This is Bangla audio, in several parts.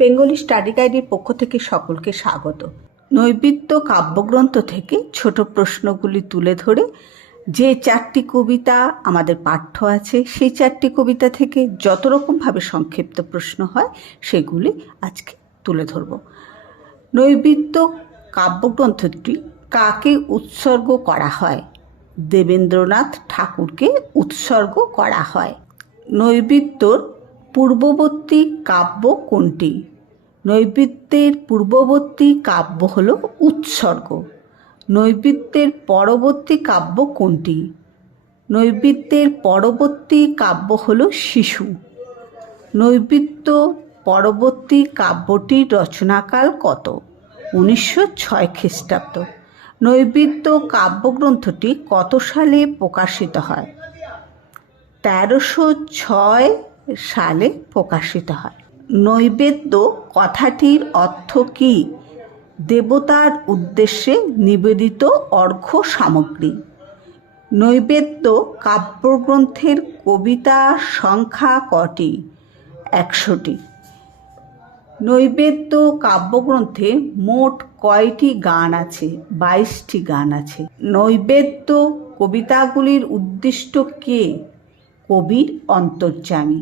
বেঙ্গলি স্টাডি গাইডের পক্ষ থেকে সকলকে স্বাগত। নৈবেদ্য কাব্যগ্রন্থ থেকে ছোট প্রশ্নগুলি তুলে ধরে যে 4টি কবিতা আমাদের পাঠ্য আছে সেই 4টি কবিতা থেকে যত রকমভাবে সংক্ষিপ্ত প্রশ্ন হয় সেগুলি আজকে তুলে ধরব। নৈবেদ্য কাব্যগ্রন্থটি কাকে উৎসর্গ করা হয়? দেবেন্দ্রনাথ ঠাকুরকে উৎসর্গ করা হয়। নৈবেদ্যর পূর্ববর্তী কাব্য কোনটি? নৈবেদ্যের পূর্ববর্তী কাব্য হল উৎসর্গ। নৈবেদ্যের পরবর্তী কাব্য কোনটি? নৈবেদ্যের পরবর্তী কাব্য হল শিশু। নৈবেদ্য পরবর্তী কাব্যটির রচনাকাল কত? 1906 খ্রিস্টাব্দ। নৈবেদ্য কাব্যগ্রন্থটি কত সালে প্রকাশিত হয়? 1306 সালে প্রকাশিত হয়। নৈবেদ্য কথাটির অর্থ কি? দেবতার উদ্দেশ্যে নিবেদিত অর্ঘ্য সামগ্রী। নৈবেদ্য কাব্যগ্রন্থের কবিতা সংখ্যা কটি? 100টি। নৈবেদ্য কাব্যগ্রন্থে মোট কয়টি গান আছে? 22টি গান আছে। নৈবেদ্য কবিতাগুলির উদ্দিষ্ট কে? কবির অন্তর্যামী।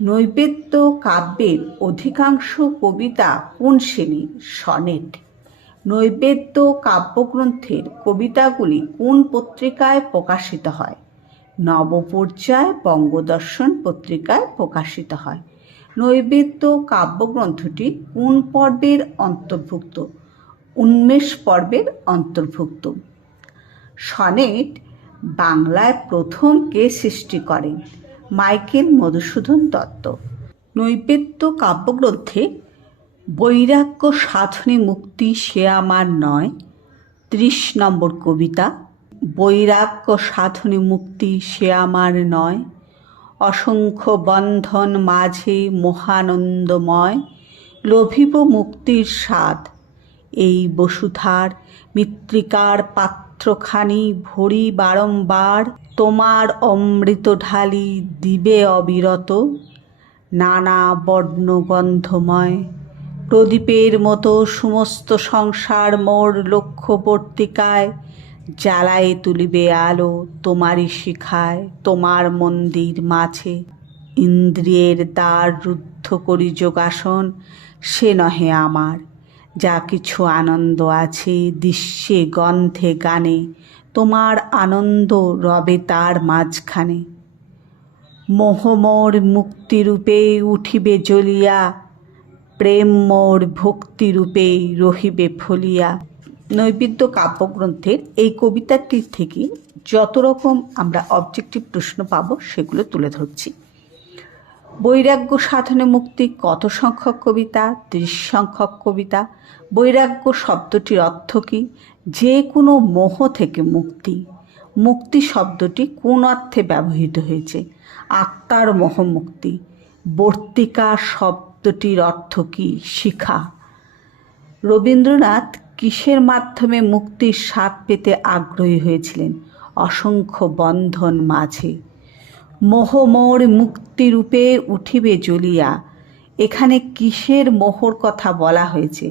নৈবেদ্য কাব্যের অধিকাংশ কবিতা কোন শ্রেণীর? সনেট। নৈবেদ্য কাব্যগ্রন্থের কবিতাগুলি কোন পত্রিকায় প্রকাশিত হয়? নবপর্যায় বঙ্গদর্শন পত্রিকায় প্রকাশিত হয়। নৈবেদ্য কাব্যগ্রন্থটি কোন পর্বের অন্তর্ভুক্ত? উন্মেষ পর্বের অন্তর্ভুক্ত। সনেট বাংলায় প্রথম কে সৃষ্টি করেন? মাইকেল মধুসূদন দত্ত। নৈবেদ্য কাব্যগ্রন্থে বৈরাগ্য সাধনে মুক্তি সে আমার নয় 30 নম্বর কবিতা। বৈরাগ্য সাধনে মুক্তি সে আমার নয়, অসংখ্য বন্ধন মাঝে মহানন্দময়, লোভিব মুক্তির স্বাদ। এই বসুধার মৃত্তিকার পাত্রখানি ভরি বারংবার, তোমার অমৃত ঢালি দিবে অবিরত। নানা বর্ণগন্ধময় প্রদীপের মতো সমস্ত সংসার মোর লক্ষ্যবর্তিকায়, জ্বালায় তুলিবে আলো তোমারই শিখায় তোমার মন্দির মাঝে। ইন্দ্রিয়ের দ্বার রুদ্ধ করি যোগাসন সে নহে আমার, যা কিছু আনন্দ আছে দৃশ্যে গন্ধে গানে, তোমার আনন্দ রবে তার মাঝখানে। মোহ মোর মুক্তিরূপে উঠিবে জ্বলিয়া, প্রেম মোর ভক্তিরূপে রহিবে ফলিয়া। নৈবেদ্য কাব্যগ্রন্থের এই কবিতাটির থেকে যত রকম আমরা অবজেক্টিভ প্রশ্ন পাবো সেগুলো তুলে ধরছি। বৈরাগ্য সাধনে মুক্তি কত সংখ্যক কবিতা? 30 সংখ্যক কবিতা। বৈরাগ্য শব্দটির অর্থ কী? যে কোনো মোহ থেকে মুক্তি। মুক্তি শব্দটি কোন অর্থে ব্যবহৃত হয়েছে? আত্মার মোহমুক্তি। বর্তিকা শব্দটির অর্থ কী? শিখা। রবীন্দ্রনাথ কিসের মাধ্যমে মুক্তির স্বাদ পেতে আগ্রহী হয়েছিলেন? অসংখ্য বন্ধন মাঝে। মোহ মোর মুক্তিরূপে উঠিবে জ্বলিয়া, এখানে কিসের মোহর কথা বলা হয়েছে?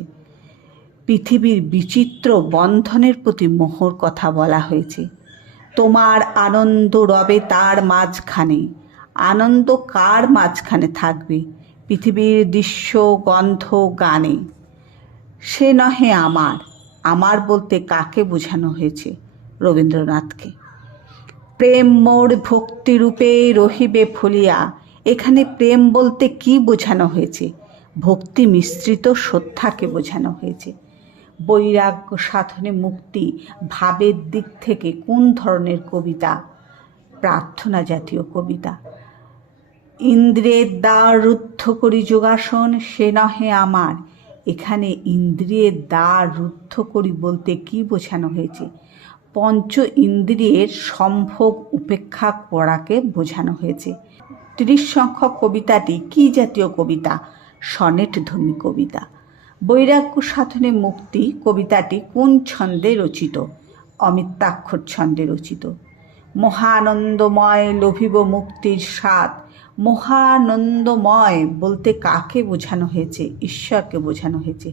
পৃথিবীর বিচিত্র বন্ধনের প্রতি মোহর কথা বলা হয়েছে। তোমার আনন্দ রবে তার মাঝখানে। আনন্দ কার মাঝখানে থাকবে? পৃথিবীর দৃশ্য গন্ধ গানে। সে নহে আমার, আমার বলতে কাকে বোঝানো হয়েছে? রবীন্দ্রনাথকে। প্রেম মোর ভক্তিরূপে রহিবে ফলিয়া, এখানে প্রেম বলতে কি বোঝানো হয়েছে? ভক্তি মিশ্রিত শ্রদ্ধাকে বোঝানো হয়েছে। বৈরাগ্য সাধনে মুক্তি ভাবের দিক থেকে কোন ধরনের কবিতা? প্রার্থনা জাতীয় কবিতা। ইন্দ্রিয়ের দ্বার রুদ্ধ করি যোগাসন সে নহে আমার, এখানে ইন্দ্রিয়ের দ্বার রুদ্ধ করি বলতে কি বোঝানো হয়েছে? পঞ্চ ইন্দ্রিয়ের সম্ভোগ উপেক্ষা করাকে বোঝানো হয়েছে। 30 সংখ্যক কবিতাটি কি জাতীয় কবিতা? সনেটধর্মী কবিতা। বৈরাগ্য সাধনে মুক্তি কবিতাটি কোন ছন্দে রচিত? অমিত্রাক্ষর ছন্দে রচিত। মহানন্দময় লোভিব মুক্তির স্বাদ মহানন্দময় বলতে কাকে বোঝানো হয়েছে? ঈশ্বরকে বোঝানো হয়েছে।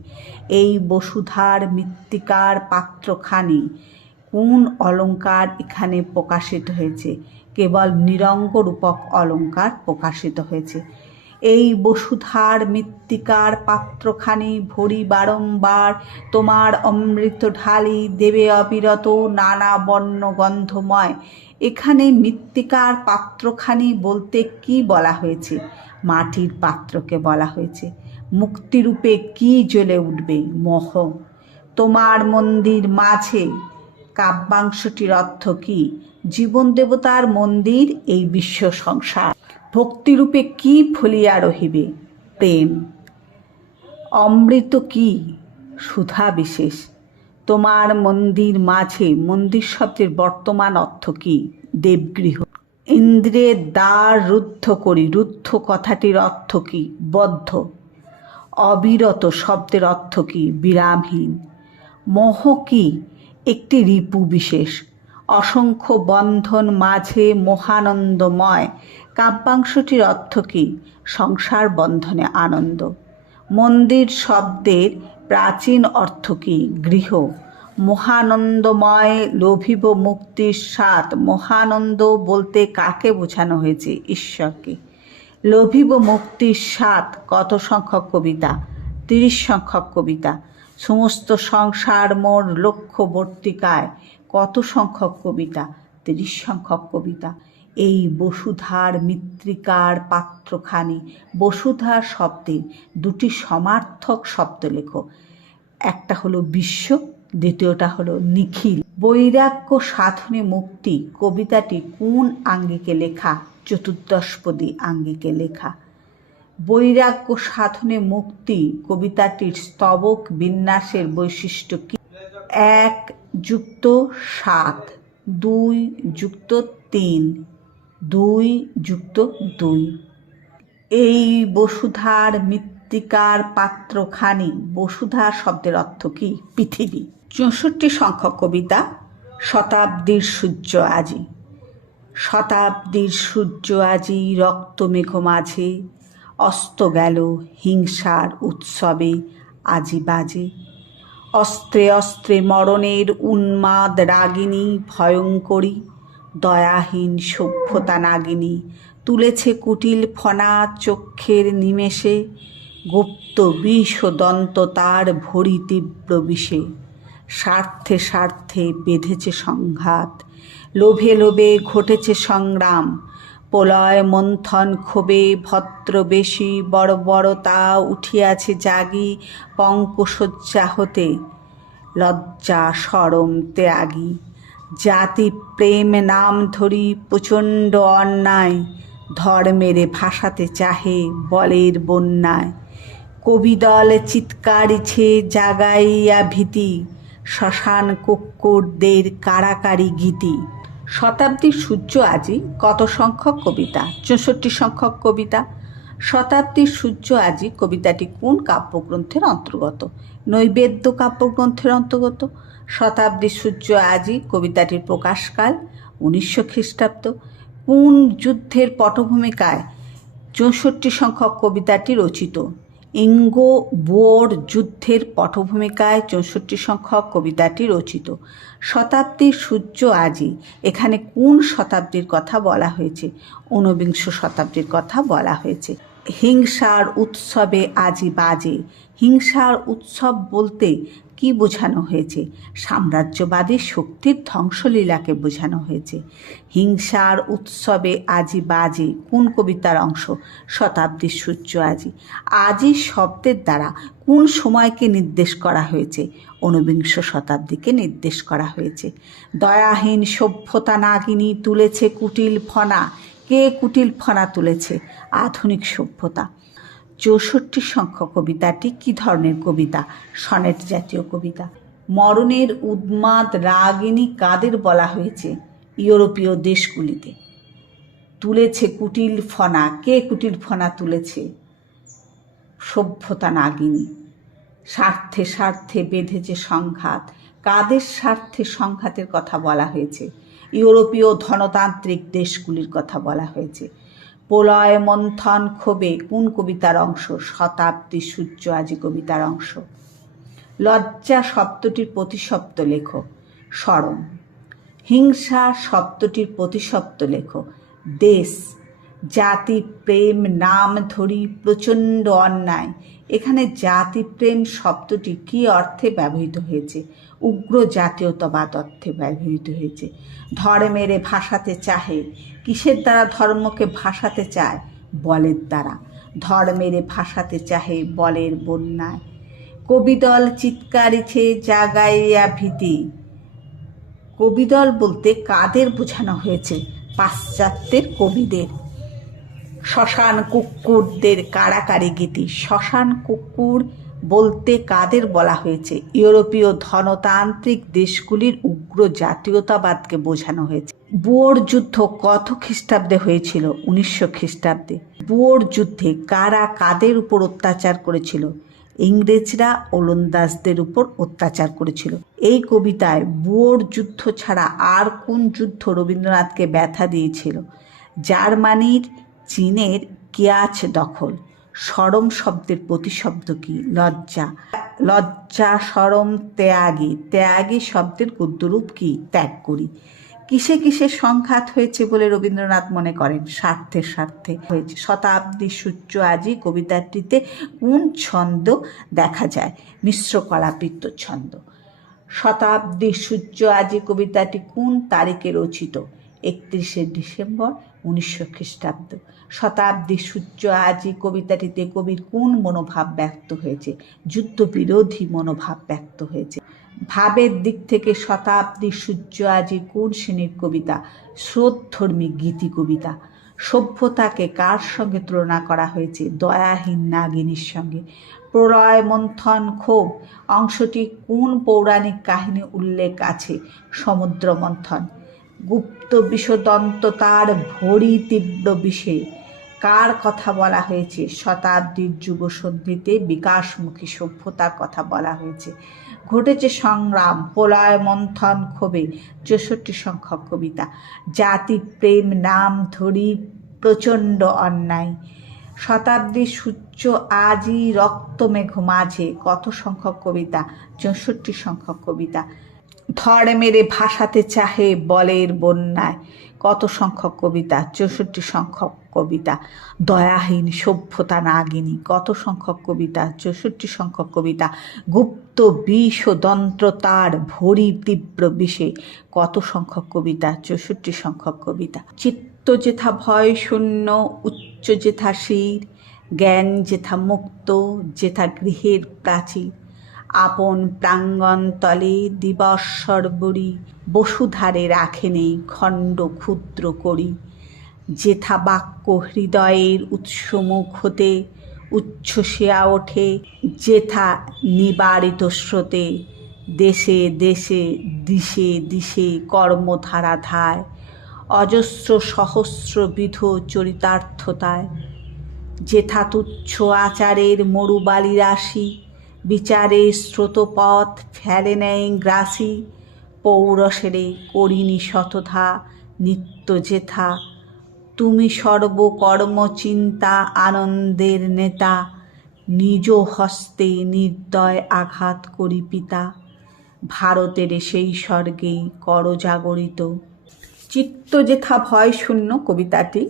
এই বসুধার মৃত্তিকার পাত্রখানি কোন অলঙ্কার এখানে প্রকাশিত হয়েছে? কেবল নিরঙ্গ রূপক অলঙ্কার প্রকাশিত হয়েছে। এই বসুধার মৃত্তিকার পাত্রখানি ভরি বারংবার তোমার অমৃত ঢালি দেবে অবিরত নানা বর্ণ গন্ধময়। এখানে মৃত্তিকার পাত্রখানি বলতে কি বলা হয়েছে? মাটির পাত্রকে বলা হয়েছে। মুক্তিরূপে কি জ্বলে উঠবে? মোহ। তোমার মন্দির মাঝে কাব্যাংশটির অর্থ কি? জীবন দেবতার মন্দির এই বিশ্ব সংসার। ভক্তিরূপে কি ফলিয়া রহিবে? প্রেম। অমৃত কি? সুধা বিশেষ। তোমার মন্দির মাঝে, মন্দির শব্দের বর্তমান অর্থ কি? দেবগৃহ। ইন্দ্রিয়ের দ্বার রুদ্ধ করি, রুদ্ধ কথাটির অর্থ কি? বদ্ধ। অবিরত শব্দের অর্থ কি? বিরামহীন। মোহ কি? একটি রিপু বিশেষ। অসংখ্য বন্ধন মাঝে মহানন্দময়। কাব্যাংশটির অর্থ কি? সংসার বন্ধনে আনন্দ। মন্দির শব্দের প্রাচীন অর্থ কি? গৃহ। মহানন্দময় লোভিব মুক্তির স্বাদ। মহানন্দ বলতে কাকে বোঝানো হয়েছে? ঈশ্বরকে। লোভিব মুক্তির স্বাদ কত সংখ্যক কবিতা? 30 সংখ্যক কবিতা। সমস্ত সংসার মোর লক্ষ্যবর্তিকায় কত সংখ্যক কবিতা? 30 সংখ্যক কবিতা। এই বসুধার মৃত্তিকার পাত্রখানি। বসুধা শব্দের দুটি সমার্থক শব্দ লেখো। একটা হলো বিশ্ব, দ্বিতীয়টা হলো নিখিল। বৈরাগ্য সাধনে মুক্তি কবিতাটি কোন আঙ্গিকে লেখা? চতুর্দশপদী আঙ্গিকে লেখা। বৈরাগ্য সাধনে মুক্তি কবিতাটির স্তবক বিন্যাসের বৈশিষ্ট্য কি? 1 + 7, 2 + 3, 2 + 2। এই বসুধার মৃত্তিকার পাত্রখানি। বসুধা শব্দের অর্থ কি? পৃথিবী। 64 সংখ্যক কবিতা। শতাব্দীর সূর্য আজি। শতাব্দীর সূর্য আজি রক্তমেঘ মাঝে, অস্ত গেল হিংসার উৎসবে আজি বাজে। অস্ত্রে অস্ত্রে মরণের উন্মাদ রাগিনী ভয়ঙ্করী, দয়াহীন সভ্যতা নাগিনী তুলেছে কুটিল ফনা চক্ষের নিমেষে, গুপ্ত বিষ দন্ত তার ভরি তীব্র বিষে। স্বার্থে স্বার্থে বেঁধেছে সংঘাত, লোভে লোভে ঘটেছে সংগ্রাম, প্রলয় মন্থন ক্ষোভে ভদ্রবেশী বর্বরতা উঠিয়াছে জাগি পঙ্কশয্যা হতে, লজ্জা শরম ত্যাগী। জাতি প্রেম নাম ধরি প্রচণ্ড অন্যায়, ধর্মেরে ভাসাতে চাহে বলের বন্যায়। কবিদল চিৎকারিছে জাগাইয়া ভীতি, শ্মশান কুক্কুরদের কারাকারি গীতি। শতাব্দীর সূর্য আজি কত সংখ্যক কবিতা? 64 সংখ্যক কবিতা। শতাব্দীর সূর্য আজি কবিতাটি কোন কাব্যগ্রন্থের অন্তর্গত? নৈবেদ্য কাব্যগ্রন্থের অন্তর্গত। শতাব্দীর সূর্য আজি কবিতাটির প্রকাশকাল 1900 খ্রিস্টাব্দ। কোন যুদ্ধের পটভূমিকায় 64 সংখ্যক কবিতাটি রচিত? ইঙ্গো বোর যুদ্ধের পটভূমিকায় 64 সংখ্যক কবিতাটি রচিত। শতাব্দীর সূর্য আজি এখানে কোন শতাব্দীর কথা বলা হয়েছে? 19বিংশ শতাব্দীর কথা বলা হয়েছে। হিংসার উৎসবে আজি বাজে। হিংসার উৎসব বলতে কি বোঝানো হয়েছে? সাম্রাজ্যবাদী শক্তির ধ্বংসলীলাকে বোঝানো হয়েছে। হিংসার উৎসবে আজি বাজে কোন কবিতার অংশ? শতাব্দীর সূর্য আজি। আজি শব্দের দ্বারা কোন সময়কে নির্দেশ করা হয়েছে? 19বিংশ শতাব্দীকে নির্দেশ করা হয়েছে। দয়াহীন সভ্যতা নাগিনী তুলেছে কুটিল ফনা। কে কুটিল ফনা তুলেছে? আধুনিক সভ্যতা। 64 সংখ্যক কবিতাটি কি ধরনের কবিতা? সনেট জাতীয় কবিতা। মরণের উন্মাদ রাগিনী কাদের বলা হয়েছে? ইউরোপীয় দেশগুলিতে। তুলেছে কুটিল ফনা। কে কুটিল ফনা তুলেছে? সভ্যতা নাগিনী। স্বার্থে স্বার্থে বেঁধেছে সংঘাত। কাদের স্বার্থে সংঘাতের কথা বলা হয়েছে? ইউরোপীয় ধনতান্ত্রিক দেশগুলির কথা বলা হয়েছে। প্রলয় মন্থন ক্ষোভে কোন কবিতার অংশ? শতাব্দী সূর্য আজি কবিতার অংশ। লজ্জা শব্দটির প্রতিশব্দ লেখো। স্মরণ। হিংসা শব্দটির প্রতিশব্দ লেখো। দেশ। জাতি প্রেম নাম ধরি প্রচণ্ড অন্যায়। এখানে জাতিপ্রেম শব্দটি কী অর্থে ব্যবহৃত হয়েছে? উগ্র জাতীয়তাবাদ অর্থে ব্যবহৃত হয়েছে। ধর্মের ভাসাতে চাহে। কিসের দ্বারা ধর্মকে ভাসাতে চায়? বলের দ্বারা। ধর্মের ভাসাতে চাহে বলের বন্যায়। কবিদল চিৎকারিছে জাগাইয়া ভীতি। কবিদল বলতে কাদের বোঝানো হয়েছে? পাশ্চাত্যের কবিদের। শ্মশান কুকুরদের কাড়াকাড়ি গীতি। শ্মশান কুকুর বলতে কাদের বলা হয়েছে? ইউরোপীয় ধনতান্ত্রিক দেশগুলির উগ্র জাতীয়তাবাদকে বোঝানো হয়েছে। বুয়োর যুদ্ধ কত খ্রিস্টাব্দে হয়েছিল? 1900 খ্রিস্টাব্দে। বুয়োর যুদ্ধে কারা কাদের উপর অত্যাচার করেছিল? ইংরেজরা ওলন্দাজদের উপর অত্যাচার করেছিল। এই কবিতায় বুয়োর যুদ্ধ ছাড়া আর কোন যুদ্ধ রবীন্দ্রনাথকে ব্যথা দিয়েছিল? জার্মানির চীনের কিয়াচ দখল। সরম শব্দের প্রতিশব্দ কি? লজ্জা। লজ্জা সরম ত্যাগী। ত্যাগী শব্দের গদ্যরূপ কি? ত্যাগ করি। কিসে কিসে সংঘাত হয়েছে বলে রবীন্দ্রনাথ মনে করেন? স্বার্থের স্বার্থে হয়েছে। শতাব্দী সূর্য আজি কবিতাটিতে কোন ছন্দ দেখা যায়? মিশ্র কলাবৃত্ত ছন্দ। শতাব্দী সূর্য আজি কবিতাটি কোন তারিখে রচিত? 31শে ডিসেম্বর 1900 খ্রিস্টাব্দ। শতাব্দী সূর্য আজি কবিতাটিতে কবির কোন মনোভাব ব্যক্ত হয়েছে? যুদ্ধবিরোধী মনোভাব ব্যক্ত হয়েছে। ভাবের দিক থেকে শতাব্দী সূর্য আজি কোন শ্রেণীর কবিতা? স্রোতধর্মী গীতি কবিতা। সভ্যতাকে কার সঙ্গে তুলনা করা হয়েছে? দয়াহীন নাগিনীর সঙ্গে। প্রলয় মন্থন ক্ষোভ অংশটি কোন পৌরাণিক কাহিনী উল্লেখ আছে? সমুদ্র মন্থন। গুপ্ত বিষদন্ততার ভরি তীব্র বিষে কার কথা বলা হয়েছে? শতাব্দীর যুবসন্ধিতে বিকাশমুখী সভ্যতার কথা বলা হয়েছে। ঘটেছে সংগ্রাম প্রলয় মন্থন ক্ষোভে 64 সংখ্যক কবিতা। জাতি প্রেম নাম ধরি প্রচণ্ড অন্যায়। শতাব্দী সূর্য আজি রক্তমেঘ মাঝে কত সংখ্যক কবিতা? 64 সংখ্যক কবিতা। ধর্মের ভাসাতে চাহে বলের বন্যায় কত সংখ্যক কবিতা? 64 সংখ্যক কবিতা। দয়াহীন সভ্যতা নাগিনী কত সংখ্যক কবিতা? 64 সংখ্যক কবিতা। গুপ্ত বিষ ও দন্ত্রতার ভরি তীব্র বিষে কত সংখ্যক কবিতা? 64 সংখ্যক কবিতা। চিত্ত যেথা ভয় শূন্য উচ্চ যেথা শির জ্ঞান যেথা মুক্ত যেথা গৃহের প্রাচীর আপন প্রাঙ্গণ তলে দিবস সর্বরি বসুধারে রাখে নেই খণ্ড ক্ষুদ্র করি যেথা বাক্য হৃদয়ের উৎসমুখ হতে উচ্ছ্বসিয়া ওঠে যেথা নিবারিত স্রোতে দেশে দেশে দিশে দিশে কর্মধারা ধায় অজস্র সহস্রবিধ চরিতার্থতায় যেথা তুচ্ছ আচারের মরুবালি রাশি বিচারে স্রোতপথ ফেলে নেয় গ্রাসী পৌরসেরে করিনি শতধা নিত্য যেথা তুমি সর্বকর্ম চিন্তা আনন্দের নেতা নিজ হস্তে নির্দয় আঘাত করি পিতা ভারতের সেই স্বর্গে করজাগরিত। চিত্ত যেথা ভয় শূন্য কবিতাটি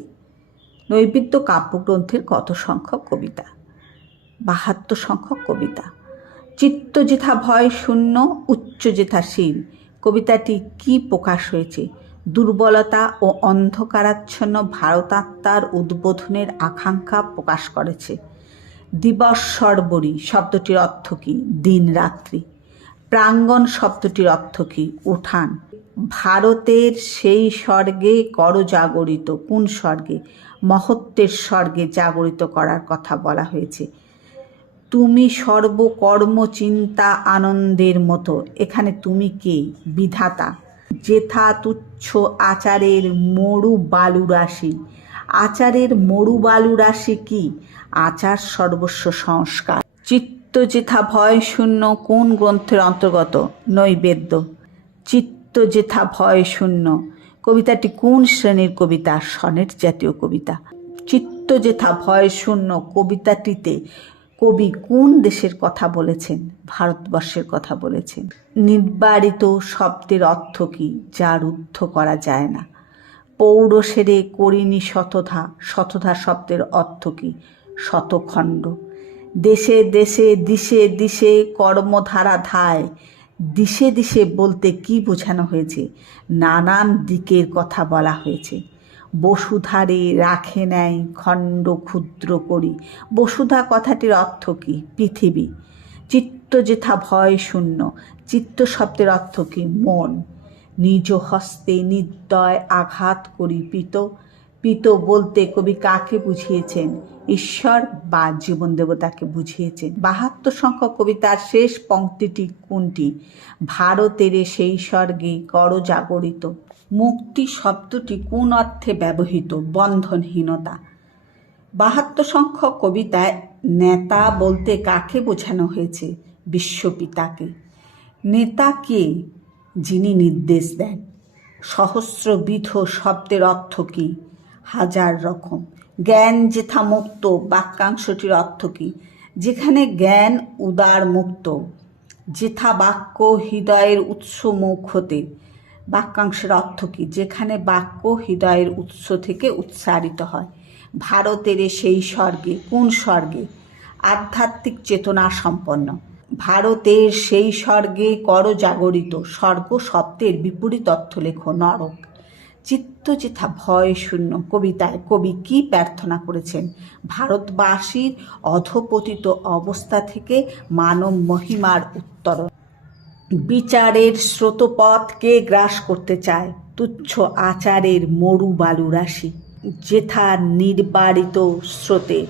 নৈবেদ্য কাব্যগ্রন্থের কত সংখ্যক কবিতা? 72 সংখ্যক কবিতা। চিত্ত যেথা ভয় শূন্য উচ্চ যেথা শির কবিতাটি কি প্রকাশ হয়েছে? দুর্বলতা ও অন্ধকারাচ্ছন্ন ভারতাত্মার উদ্বোধনের আকাঙ্ক্ষা প্রকাশ করেছে। দিবস সর্বরি শব্দটির অর্থ কী? দিন রাত্রি। প্রাঙ্গণ শব্দটির অর্থ কী? উঠান। ভারতের সেই স্বর্গে করজাগরিত কোন স্বর্গে? মহত্বের স্বর্গে জাগরিত করার কথা বলা হয়েছে। তুমি সর্বকর্ম চিন্তা আনন্দের মতো এখানে তুমি কে? বিধাতা। যেথা তুচ্ছ আচারের মরু বালু রাশি আচারের মরু বালু রাশি কি? আচার সর্বস্ব সংস্কার। চিত্ত যেথা ভয় শূন্য কোন গ্রন্থের অন্তর্গত? নৈবেদ্য। চিত্ত যেথা ভয় শূন্য কবিতাটি কোন শ্রেণীর কবিতা? সনেট জাতীয় কবিতা। যেথা ভয় শূন্য কবিতাটিতে কবি কোন দেশের কথা বলেছেন? ভারতবর্ষের কথা বলেছেন। নির্বারিত শব্দের অর্থ কি? যা রুদ্ধ করা যায় না। পৌরসেরে করিনি শতধা, শতধা শব্দের অর্থ কি? শতখণ্ড। দেশে দেশে দিশে দিশে কর্মধারা ধায়, দিশে দিশে বলতে কি বোঝানো হয়েছে? নানান দিকের কথা বলা হয়েছে। বসুধারে রাখে নেয় খণ্ড ক্ষুদ্র করি, বসুধা কথাটির অর্থ কি? পৃথিবী। চিত্ত যেথা ভয় শূন্য, চিত্ত শব্দের অর্থ কি? মন। নিজ হস্তে নির্দয় আঘাত করি পিত, পিত বলতে কবি কাকে বুঝিয়েছেন? ঈশ্বর বা জীবন দেবতাকে বুঝিয়েছেন। ৭২ সংখ্যক কবিতার শেষ পংক্তিটি কোনটি? ভারতের সেই স্বর্গে কর জাগরিত। মুক্তি শব্দটি কোন অর্থে ব্যবহৃত? বন্ধনহীনতা। ৭২ সংখ্যক কবিতায় নেতা বলতে কাকে বোঝানো হয়েছে? বিশ্বপিতাকে। নেতা কে? যিনি নির্দেশ দেন। সহস্রবিধ শব্দের অর্থ কি? হাজার রকম। জ্ঞান যেথা মুক্ত বাক্যাংশটির অর্থ কি? যেখানে জ্ঞান উদার মুক্ত। যেথা বাক্য হৃদয়ের উৎস মুখ হতে, বাক্যাংশের অর্থ কি? যেখানে বাক্য হৃদয়ের উৎস থেকে উচ্চারিত হয়। ভারতের সেই স্বর্গে, কোন স্বর্গে? আধ্যাত্মিক চেতনা সম্পন্ন। ভারতের সেই স্বর্গে কর জাগরিত, স্বর্গ শব্দের বিপরীত অর্থ লেখো। নরক। চিত্ত যেথা ভয় শূন্য কবিতায় কবি কি প্রার্থনা করেছেন? ভারতবাসীর অধঃপতিত অবস্থা থেকে মানব মহিমার উত্তরণ। বিচারের স্রোতপথকে গ্রাস করতে চায় তুচ্ছ আচারের মরু বালু রাশি। যেথা নির্বারিত স্রোতে,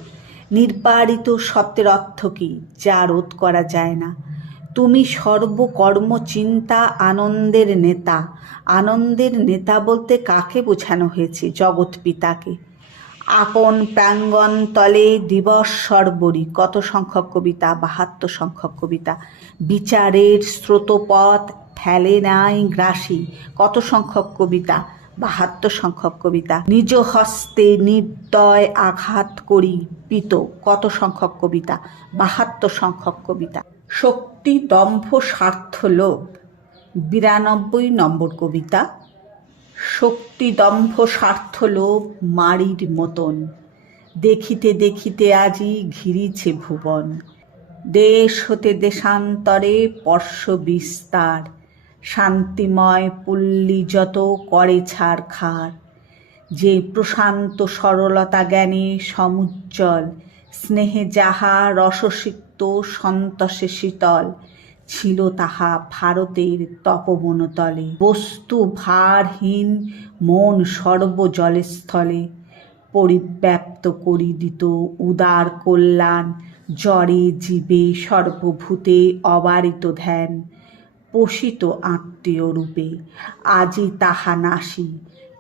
নির্বারিত শব্দের অর্থ কি? যা রোধ করা যায় না। তুমি সর্বকর্ম চিন্তা আনন্দের নেতা, আনন্দের নেতা বলতে কাকে বোঝানো হয়েছে? জগৎ পিতাকে। আপন প্রাঙ্গণ তলে দিবস সর্বরি, কত সংখ্যক কবিতা? ৭২ সংখ্যক কবিতা। বিচারের স্রোতপথ ফেলে নাই গ্রাসী, কত সংখ্যক কবিতা? ৭২ সংখ্যক কবিতা। নিজ হস্তে নির্দয় আঘাত করি পিত, কত সংখ্যক কবিতা? ৭২ সংখ্যক কবিতা। শক্তি দম্ভ স্বার্থ লোভ, ৯২ নম্বর কবিতা। শক্তি দম্ভ স্বার্থ লোভ মাড়ির মতন, দেখিতে দেখিতে আজি ঘিরিছে ভুবন। দেশ হতে দেশান্তরে পর্শ বিস্তার, শান্তিময় পল্লী যত করে ছারখার। যে প্রশান্ত সরলতা জ্ঞানে সমুজ্জ্বল, স্নেহে যাহা রসসিক্ত সন্তোষে শীতল, ছিল তাহা ভারতের তপবনতলে। বস্তু ভারহীন মন সর্বজলস্থলে, পরিব্যাপ্ত করি দিত উদার কল্যাণ। জড়ে জীবে সর্বভূতে অবারিত ধ্যান, পোষিত আত্মীয় রূপে আজি তাহা নাশি।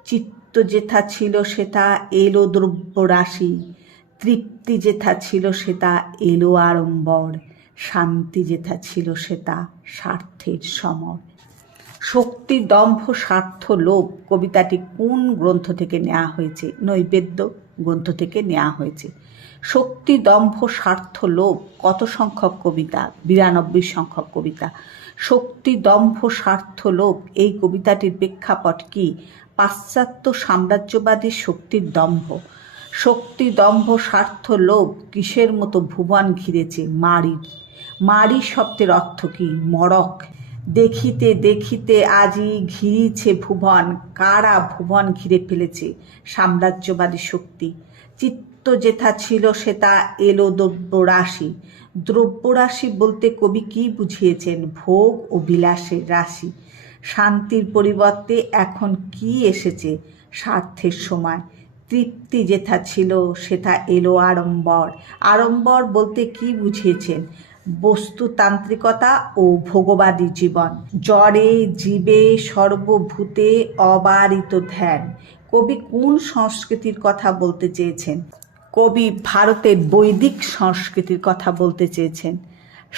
চিত্ত যেথা ছিল সেটা এলো দ্রব্য রাশি, তৃপ্তি যেথা ছিল সেটা এলো আড়ম্বর, শান্তি যেথা ছিল সেটা স্বার্থের সমর। শক্তি দম্ভ স্বার্থ লোভ কবিতাটি কোন গ্রন্থ থেকে নেওয়া হয়েছে? নৈবেদ্য গ্রন্থ থেকে নেওয়া হয়েছে। শক্তি দম্ভ স্বার্থ লোভ কত সংখ্যক কবিতা? ৯২ সংখ্যক কবিতা। শক্তি দম্ভ স্বার্থ লোভ এই কবিতাটির প্রেক্ষাপট কি? পাশ্চাত্য সাম্রাজ্যবাদী শক্তির দম্ভ। শক্তি দম্ভ স্বার্থ লোভ কিসের মতো ভুবন ঘিরেছে? মাড়ির। মাড়ি শব্দের অর্থ কি? মড়ক। দেখিতে দেখিতে আজি ঘিরিছে ভুবন, কারা ভুবন ঘিরে ফেলেছে? সাম্রাজ্যবাদী শক্তি। চিত্ত যেথা ছিল সেটা এলো দ্রব্যরাশি, দ্রব্যরাশি বলতে কবি কি বুঝিয়েছেন? ভোগ ও বিলাসের রাশি। শান্তির পরিবর্তে এখন কি এসেছে? স্বার্থের সময়। তৃপ্তি যেথা ছিল সেটা এলো আড়ম্বর, আড়ম্বর বলতে কি বুঝিয়েছেন? বস্তুতান্ত্রিকতা ও ভোগবাদী জীবন। জড়ে জীবে সর্বভূতে অবারিত ধ্যান, কবি কোন সংস্কৃতির কথা বলতে চেয়েছেন? কবি ভারতের বৈদিক সংস্কৃতির কথা বলতে চেয়েছেন।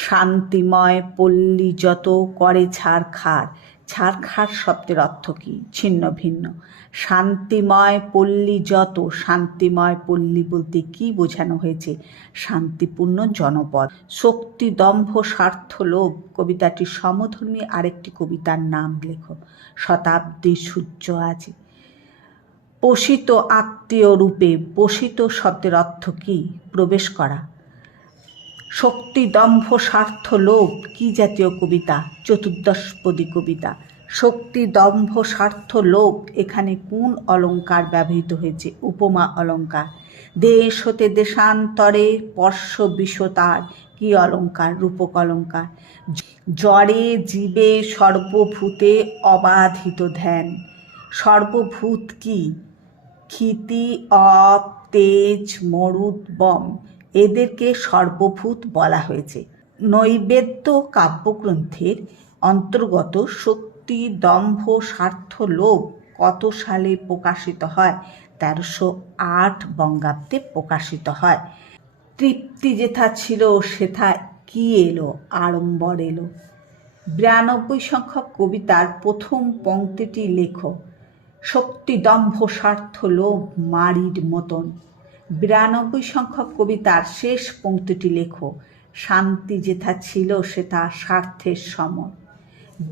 শান্তিময় পল্লী যত করে ছারখার, ছারখার শব্দের অর্থ কী? ছিন্ন ভিন্ন। শান্তিময় পল্লী যত, শান্তিময় পল্লী বলতে কী বোঝানো হয়েছে? শান্তিপূর্ণ জনপদ। শক্তি দম্ভ স্বার্থ লোভ কবিতাটির সমধর্মী আরেকটি কবিতার নাম লেখো। শতাব্দীর সূর্য আজি। পোষিত আত্মীয় রূপে, পোষিত শব্দের অর্থ কী? প্রবেশ করা। শক্তি দম্ভ স্বার্থ লোভ কি জাতীয় কবিতা? চতুর্দশপদী কবিতা। শক্তি দম্ভ স্বার্থ লোভ এখানে কোন অলঙ্কার ব্যবহৃত হয়েছে? উপমা অলঙ্কার। দেশ হতে দেশান্তরে স্পর্শ বিষতার কি অলঙ্কার? রূপক অলঙ্কার। জড়ে জীবে সর্বভূতে অবাধিত ধ্যান। সর্বভূত কি? ক্ষিতি অপ তেজ মরুদ বম এদেরকে সর্বভূত বলা হয়েছে। নৈবেদ্য কাব্যগ্রন্থের অন্তর্গত শক্তি দম্ভ স্বার্থ লোভ কত সালে প্রকাশিত হয়? 1308 বঙ্গাব্দে প্রকাশিত হয়। তৃপ্তি যেথা ছিল সেথা কি এলো? আড়ম্বর এলো। 92 সংখ্যক কবিতার প্রথম পংক্তিটি লেখো। শক্তি দম্ভ স্বার্থ লোভ মারির মতন। 92 সংখ্যক কবিতার শেষ পংক্তিটি লেখো। শান্তি যেথা ছিল সেথা স্বার্থের সম।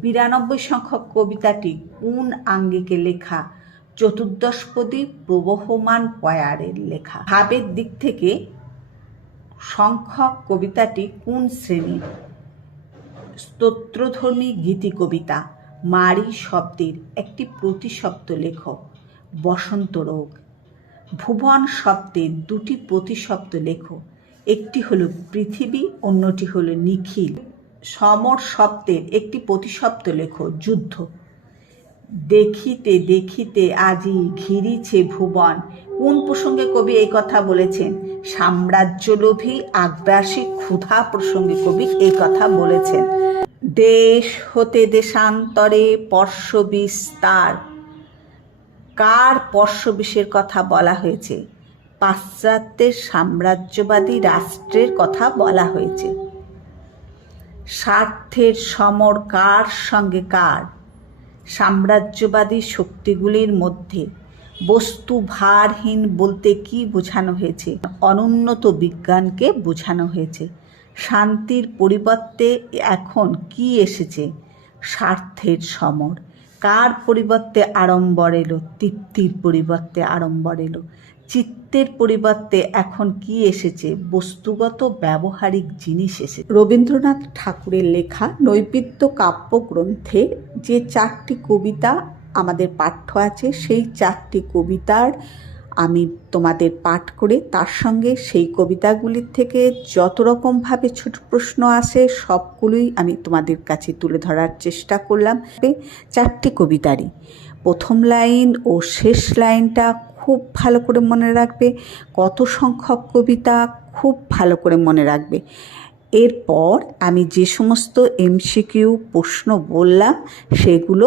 92 সংখ্যক কবিতাটি কোন আঙ্গিকে লেখা? চতুর্দশপদী প্রবহমান পয়ারের লেখা। ভাবের দিক থেকে সংখ্যক কবিতাটি কোন শ্রেণীর? স্তোত্রধর্মী গীতি কবিতা। মারি শব্দের একটি প্রতিশব্দ লেখো। বসন্ত রোগ। ভুবন শব্দের দুটি প্রতিশব্দ লেখো। একটি হলো পৃথিবী, অন্যটি হলো নিখিল। সমর শব্দের একটি প্রতিশব্দ লেখো। যুদ্ধ। দেখিতে দেখিতে আজি ঘিরিছে ভুবন কোন প্রসঙ্গে কবি এই কথা বলেছেন? সাম্রাজ্যলোভী আগ্রাসী ক্ষুধা প্রসঙ্গে কবি এই কথা বলেছেন। দেশ হতে দেশান্তরে পর্শ বিস্তার কার পর্শবিশের কথা বলা হয়েছে? পাশ্চাত্যের সাম্রাজ্যবাদী রাষ্ট্রের কথা বলা হয়েছে। স্বার্থের সমর কার সঙ্গে কার? সাম্রাজ্যবাদী শক্তিগুলির মধ্যে। বস্তু ভারহীন বলতে কি বোঝানো হয়েছে? অনুন্নত বিজ্ঞানকে বোঝানো হয়েছে। শান্তির পরিবর্তে এখন কি এসেছে? স্বার্থের সমর। কার পরিবর্তে আড়ম্বর এলো? তৃপ্তির পরিবর্তে আড়ম্বর এলো। চিত্তের পরিবর্তে এখন কি এসেছে? বস্তুগত ব্যবহারিক জিনিস এসেছে। রবীন্দ্রনাথ ঠাকুরের লেখা নৈবেদ্য কাব্যগ্রন্থের যে 4টি কবিতা আমাদের পাঠ্য আছে, সেই 4টি কবিতার আমি তোমাদের পাঠ করে তার সঙ্গে সেই কবিতাগুলির থেকে যত রকমভাবে ছোট প্রশ্ন আসে সবগুলোই আমি তোমাদের কাছে তুলে ধরার চেষ্টা করলাম। 4টি কবিতারই প্রথম লাইন ও শেষ লাইনটা খুব ভালো করে মনে রাখবে। কত সংখ্যক কবিতা খুব ভালো করে মনে রাখবে। এরপর আমি যে সমস্ত এমসিকিউ প্রশ্ন বললাম সেগুলো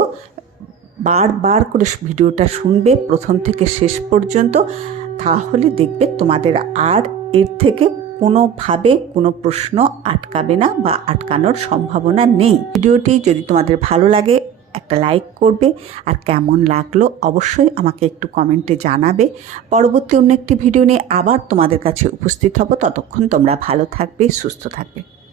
বারবার করে ভিডিওটা শুনবে প্রথম থেকে শেষ পর্যন্ত, তাহলে দেখবে তোমাদের আর এর থেকে কোনোভাবে কোনো প্রশ্ন আটকাবে না বা আটকানোর সম্ভাবনা নেই। ভিডিওটি যদি তোমাদের ভালো লাগে একটা লাইক করবে, আর কেমন লাগলো অবশ্যই আমাকে একটু কমেন্টে জানাবে। পরবর্তী অন্য একটি ভিডিও নিয়ে আবার তোমাদের কাছে উপস্থিত হব। ততক্ষণ তোমরা ভালো থাকবে, সুস্থ থাকবে।